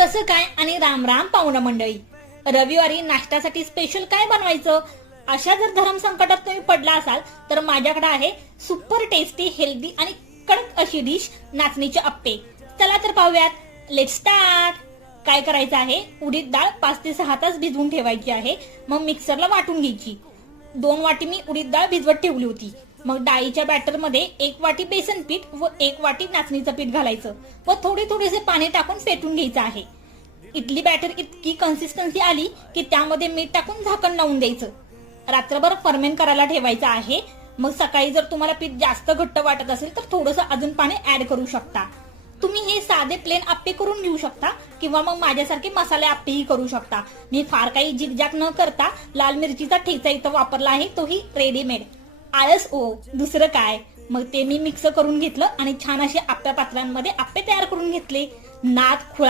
कसं काय आणि राम राम पाहुणा मंडळी. रविवारी नाश्त्यासाठी स्पेशल काय बनवायचं अशा जर धर्म संकटात तुम्ही पडला असाल तर माझ्याकडे आहे सुपर टेस्टी हेल्दी आणि कडक अशी डिश नाचणीचे अप्पे. चला तर पाहूयात. Let's start. काय करायचं आहे, उडीद डाळ 5 ते 6 तास भिजवून ठेवायची आहे. मग मिक्सरला वाटून घ्यायची. 2 वाटी मी उडीद डाळ भिजवत ठेवली होती. मग डाळीच्या बॅटर मध्ये 1 वाटी बेसन पीठ व 1 वाटी नाचणीचं पीठ घालायचं व थोडेसे पाणी टाकून फेटून घ्यायचं आहे. इडली बॅटर इतकी कन्सिस्टन्सी आली की त्यामध्ये मीठ टाकून झाकण लावून द्यायचं. रात्रभर फर्मेंट करायला ठेवायचं आहे. मग सकाळी जर तुम्हाला पीठ जास्त घट्ट वाटत असेल तर थोडंसं अजून पाणी ऍड करू शकता. तुम्ही हे साधे प्लेन आप्पे करून घेऊ शकता किंवा मग माझ्यासारखे मसाले आप्पेही करू शकता. मी फार काही जिगजाग न करता लाल मिरचीचा ठेचा इथं वापरला आहे, तोही रेडीमेड. आळस ओ दुसरं काय. मग ते मी मिक्स करून घेतलं आणि छान असे आप्या पात्रांमध्ये आप्पे तयार करून घेतले. नाद खुळा